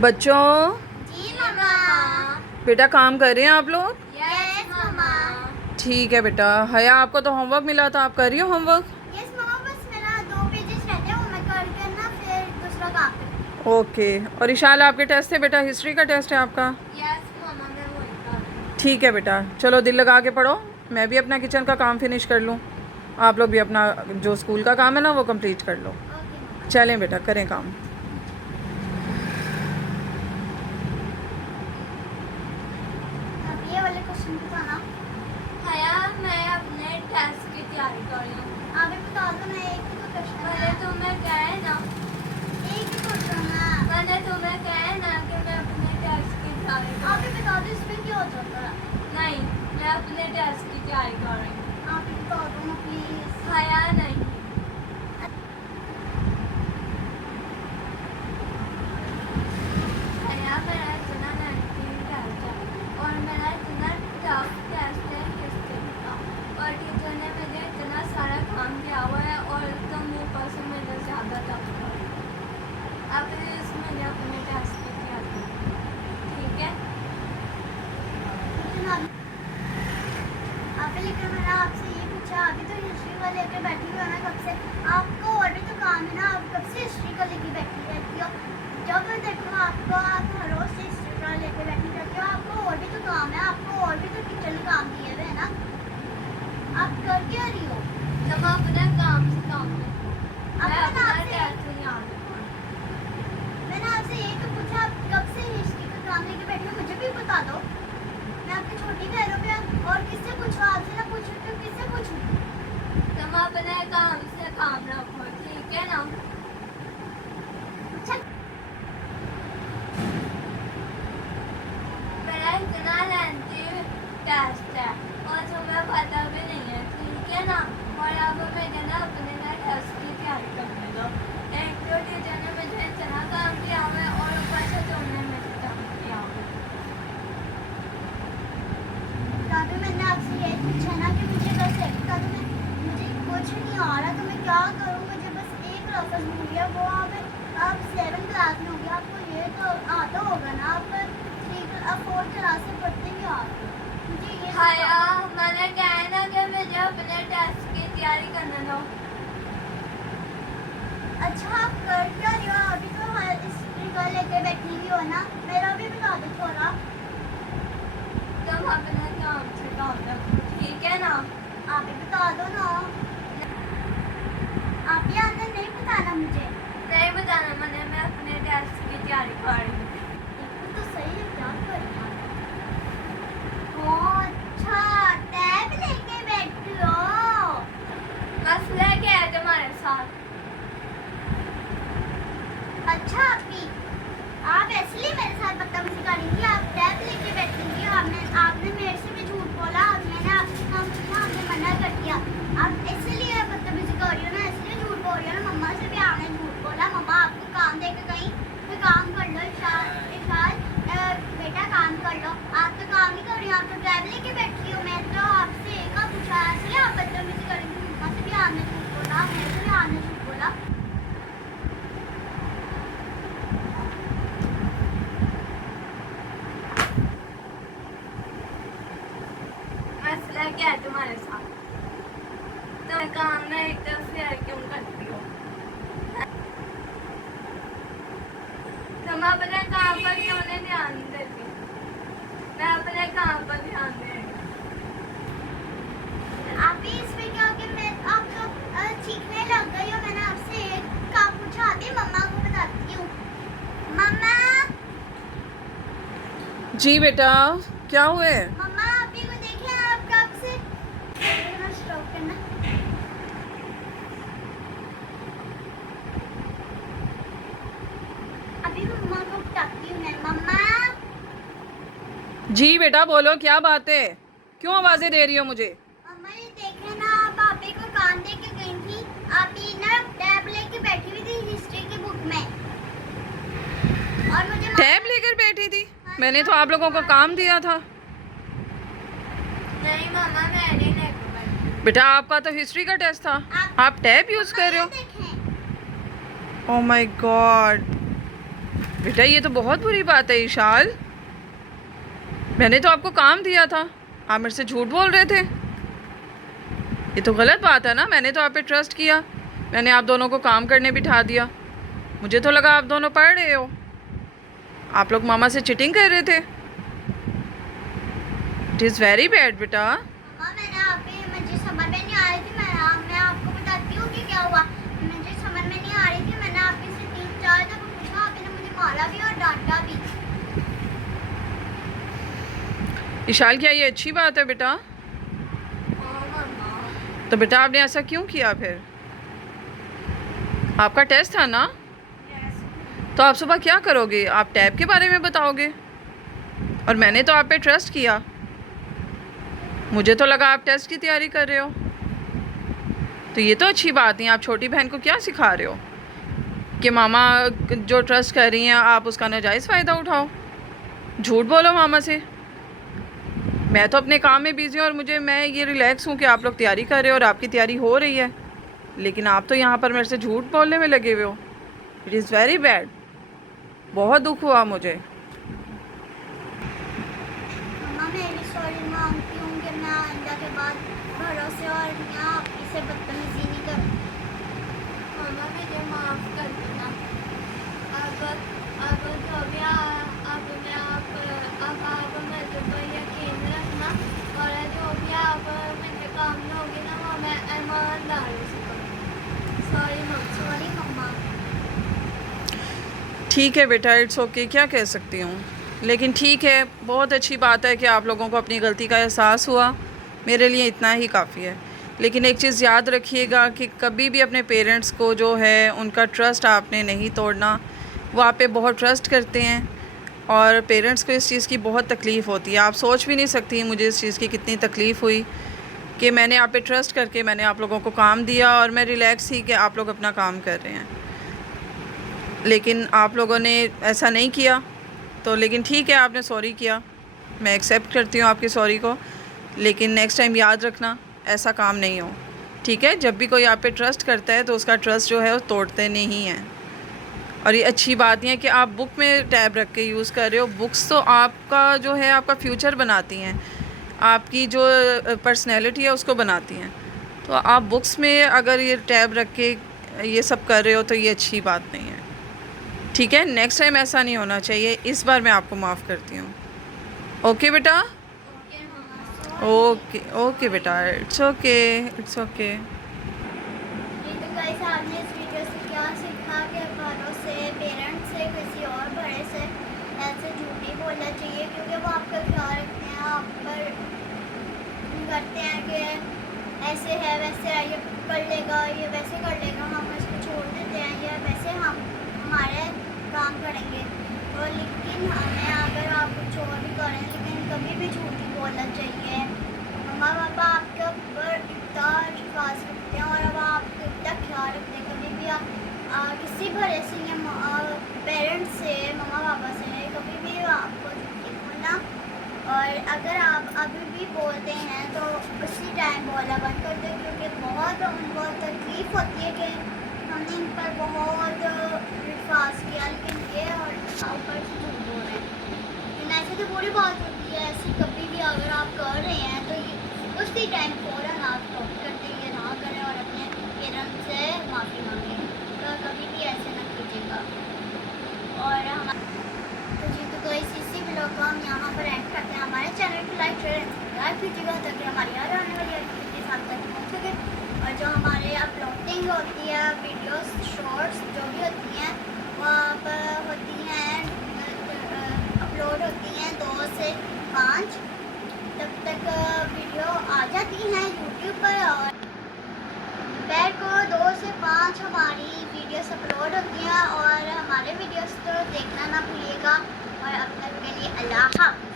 बच्चों, जी मम्मा। बेटा काम कर रहे हैं आप लोग? यस मम्मा। ठीक है बेटा। हया, आपको तो होमवर्क मिला था, आप कर रही हो होमवर्क? यस मम्मा, बस मेरा 2 पेजेस रहते हैं, वो मैं करके ना फिर दूसरा काम करूँ। ओके। और इशाल, आपके टेस्ट है बेटा, हिस्ट्री का टेस्ट है आपका? यस मम्मा, मैं वही कर रही हूँ। ठीक है बेटा, चलो दिल लगा के पढ़ो। मैं भी अपना किचन का काम फिनिश कर लूँ, आप लोग भी अपना जो स्कूल का काम है ना वो कंप्लीट कर लो। ओके मम्मा। चलें बेटा, करें काम। अब ये वाले क्वेश्चन बताना। हया, मैं अपने टेस्ट की तैयारी कर रही हूँ। आप भी बता दो ना, एक ही क्वेश्चन है। मैंने तुम्हें कहा है ना, एक ही क्वेश्चन है। मैंने तुम्हें कहा है ना कि मैं अपने टेस्ट की तैयारी कर। आप भी बता दो, इसमें क्या हो जाता है? नहीं, मैं अपने टेस्ट की तैयारी कर रही हूँ। आप भी बता दो ना प्लीज। हया नहीं। हया, मेरा इतना 19 टेस्ट है और मेरा इतना टफ टेस्ट है हिस्ट्री का, और टीचर ने मुझे इतना सारा काम दिया हुआ है और तुम ऊपर से मुझे ज़्यादा टफ कर रहे हो। आप प्लीज़ मुझे अपने टेस्ट की तैयारी करो, ठीक है? आप लेकर मैंने आपसे ये पूछा, अभी तो हिस्ट्री का लेकर बैठी हुई हो ना कब से? आपको और भी तो काम है ना, आप कब से हिस्ट्री का लेकर बैठी रहती हो? जब देखो आपको, आप हर रोज से हिस्ट्री का लेकर बैठी रहती हो। आपको और भी तो काम है, आपको और भी तो किचन में काम दिए हुए हैं ना, आप कर क्या रही हो? जब आप अपने काम से काम लो। मैंने आपसे ये तो पूछा, आप कब से हिस्ट्री का काम लेके बैठी हो, मुझे भी बता दो। मैं आपकी छोटी बहनों पे और किससे पूछूं? आपसे ना पूछूं तो किससे पूछूं? तुम अपने काम से काम रखो, ठीक है ना? अच्छा, मेरा इतना लेंथी टेस्ट है और तुम्हें पता भी नहीं है, ठीक है ना? और अब मुझे ना अपने ना टेस्ट की तैयारी करने दो। एक तो टीचर ने मुझे इतना काम दिया हुआ है और ऊपर से तुमने मुझे काम दिया हुआ है। दादी, मैंने आपसे ये पूछा ना कि मुझे बस एक बता दो, मुझे कुछ नहीं आ रहा तो मैं क्या करूँ? मुझे बस एक लफ्ज़ भूल गया, वो आप 7th क्लास में होगी, आपको ये तो आता होगा ना, आप 4th क्लास से पढ़ते भी आते हो। मुझे ये हया, मैंने कहा है ना कि मुझे अपने टेस्ट की तैयारी करने दो। अच्छा, आप कर क्या रही हो? अभी तो हिस्ट्री का लेके बैठी हुई हो ना, मेरा भी बता दो थोड़ा। तुम अपने काम से काम रखो, ठीक है ना? आप भी बता दो ना। आप ही आने नहीं बताना मुझे। नहीं बताना मैंने, मैं अपने टेस्ट की तैयारी कर रही हूँ। तो सही है, क्या कर रही हो? अच्छा, टैब लेके बैठी हो। बस लेके आए तुम्हारे साथ। अच्छा, आप इसलिए मेरे साथ बदतमीजी करेंगी? आप टैब लेके बैठेंगी? आपने मेरे से भी झूठ बोला, मैंने आपसे काम किया, आपने मना कर दिया। आप इसलिए बदतमीजी कर रही हो ना, इसलिए झूठ बोल रही हो ना। मम्मा से भी आपने झूठ बोला, मम्मा आपको काम देकर गई तो काम कर लो। इशाल, बेटा काम कर लो। आप तो काम ही कर रही हो, आप तो टैब लेके बैठी हो। मैं तो आपसे एक का पूछा, इसलिए आप बदतमीजी करेंगी। मम्मा से भी आपने झूठ बोला, मेरे से भी आपने झूठ बोला। मसला क्या है तुम्हारे साथ? तुम काम में एक तरफ से क्यों करती हो? तुम अपने काम पर क्यों नहीं ध्यान देती? मैं अपने काम पर ध्यान दे रही हूँ। आप ही इसमें क्या कि मैं आप तो चीखने लग गई हो। मैंने आपसे एक काम पूछा, आती मम्मा को बताती हूँ। मम्मा। जी बेटा, क्या हुए? मम्मा, आप ही को देखे, आप कब से स्टॉप करना। अभी मम्मा को बताती हूँ मैं। मम्मा। जी बेटा बोलो, क्या बात है? क्यों आवाज़ें दे रही हो मुझे? मम्मा, ये देखे ना, आप आपी को काम दे के गई थी। आप ही ना टैब लेके बैठी हुई थी हिस्ट्री की बुक में, और मुझे टैब लेकर बैठी थी? मैंने तो आप लोगों को काम दिया था। नहीं मम्मा, मैंने नहीं बैठी। बेटा आपका तो हिस्ट्री का टेस्ट था, आप टैब यूज़ कर रहे हो? देखें। Oh my God. बेटा ये तो बहुत बुरी बात है ईशाल। मैंने तो आपको काम दिया था, आप मेरे से झूठ बोल रहे थे। ये तो गलत बात है ना। मैंने तो आप पे ट्रस्ट किया, मैंने आप दोनों को काम करने बिठा दिया। मुझे तो लगा आप दोनों पढ़ रहे हो, आप लोग मामा से चिटिंग कर रहे थे। इट इज़ वेरी बैड बेटा। मम्मा मुझे समझ में नहीं आ रही थी, मैं आपको बताती हूँ कि क्या हुआ। मुझे समझ में नहीं आ रही थी, मैंने आपके से 3-4 दफा पूछा, आपने मुझे मारा भी और डांटा भी। इशाल क्या ये अच्छी बात है बेटा? तो बेटा आपने ऐसा क्यों किया फिर? आपका टेस्ट था ना, तो आप सुबह क्या करोगे? आप टैब के बारे में बताओगे, और मैंने तो आप पे ट्रस्ट किया। मुझे तो लगा आप टेस्ट की तैयारी कर रहे हो। तो ये तो अच्छी बात नहीं। आप छोटी बहन को क्या सिखा रहे हो कि मामा जो ट्रस्ट कर रही हैं आप उसका नाजायज़ फ़ायदा उठाओ। झूठ बोलो मामा से। मैं तो अपने काम में बिज़ी हूँ और मैं ये रिलैक्स हूँ कि आप लोग तैयारी कर रहे हो और आपकी तैयारी हो रही है, लेकिन आप तो यहाँ पर मेरे से झूठ बोलने में लगे हुए हो। It is very bad. बहुत दुख हुआ मुझे। मम्मा मैं भी सॉरी मांगती हूँ कि मैं आइंदा के बाद भरोसे और मैं आपकी से बदतमीजी नहीं करूँ। मम्मा मुझे माफ़ कर देना। अब जो भी आप मुझे पर यकीन रखना, और जो भी आप मुझे काम लोगे ना वो मैं ईमानदारी से करूँ। सॉरी मम्मा। ठीक है बेटा, इट्स ओके, क्या कह सकती हूँ। लेकिन ठीक है, बहुत अच्छी बात है कि आप लोगों को अपनी गलती का एहसास हुआ। मेरे लिए इतना ही काफ़ी है। लेकिन एक चीज़ याद रखिएगा कि कभी भी अपने पेरेंट्स को जो है उनका ट्रस्ट आपने नहीं तोड़ना। वो आप पे बहुत ट्रस्ट करते हैं और पेरेंट्स को इस चीज़ की बहुत तकलीफ़ होती है। आप सोच भी नहीं सकती मुझे इस चीज़ की कितनी तकलीफ़ हुई कि मैंने आप पे ट्रस्ट करके मैंने आप लोगों को काम दिया और मैं रिलैक्स थी कि आप लोग अपना काम कर रहे हैं, लेकिन आप लोगों ने ऐसा नहीं किया। तो लेकिन ठीक है, आपने सॉरी किया, मैं एक्सेप्ट करती हूँ आपकी सॉरी को। लेकिन नेक्स्ट टाइम याद रखना ऐसा काम नहीं हो, ठीक है? जब भी कोई आप पे ट्रस्ट करता है तो उसका ट्रस्ट जो है वो तोड़ते नहीं हैं। और ये अच्छी बात नहीं है कि आप बुक में टैब रख के यूज़ कर रहे हो। बुक्स तो आपका जो है आपका फ्यूचर बनाती हैं, आपकी जो पर्सनैलिटी है उसको बनाती हैं। तो आप बुक्स में अगर ये टैब रख के ये सब कर रहे हो तो ये अच्छी बात नहीं है, ठीक है? नेक्स्ट टाइम ऐसा नहीं होना चाहिए। इस बार मैं आपको माफ़ करती हूँ। ओके बेटा? ओके मम्मा। ओके ओके बेटा, इट्स ओके, इट्स ओके। ये तो गाइस आपने इस वीडियो से क्या सीखा कि घरों से, पेरेंट्स से, किसी और बड़े से ऐसे झूठ नहीं बोलना चाहिए, क्योंकि वो आपका ख्याल रखते हैं, आप पर करते हैं कि ऐसे है वैसे है, ये कर लेगा, ये वैसे कर लेगा, हम इसको छोड़ देते हैं, या वैसे हम हमारे काम करेंगे। और लेकिन हमें अगर आप कुछ और भी करें, लेकिन कभी भी झूठ नहीं बोलना चाहिए। मम्मा पापा आपके ऊपर इतना विश्वास रखते हैं और अब आपको इतना ख्याल रखते हैं। कभी भी आप किसी बड़े से या पेरेंट्स से, मम्मा पापा से कभी भी आपको नहीं बोलना। और अगर आप अभी भी बोलते हैं तो उसी टाइम बोलना बंद कर दें, क्योंकि बहुत उनको तकलीफ़ होती है कि हमने इन पर बहुत विश्वास किया, लेकिन ये और ऊपर से झूठ बोल रहे हैं। लेकिन ऐसे तो बुरी बात होती है। ऐसे कभी भी अगर आप कर रहे हैं तो ये उसी टाइम फ़ौरन आप स्टॉप कर देंगे, ना करें और अपने पेरेंट्स से माफ़ी मांगें। तो कभी भी ऐसे ना कीजिएगा। और हम तो जी तो इसी ब्लॉग को हम यहाँ पर एंड करते हैं। हमारे चैनल को लाइक शेयर सब्सक्राइब कीजिएगा ताकि हमारी हर आने वाली एक्टिविटीज आप तक पहुँच सके। और जो हमारे अपलोडिंग होती है, वीडियोस शॉर्ट्स जो भी होती हैं वो आप होती हैं अपलोड होती हैं 2 से 5 तब तक वीडियो आ जाती हैं यूट्यूब पर। और दोपहर को 2 से 5 हमारी वीडियोस अपलोड होती हैं। और हमारे वीडियोस तो देखना ना भूलिएगा। और अब तक के लिए अल्लाह हाफ़िज़।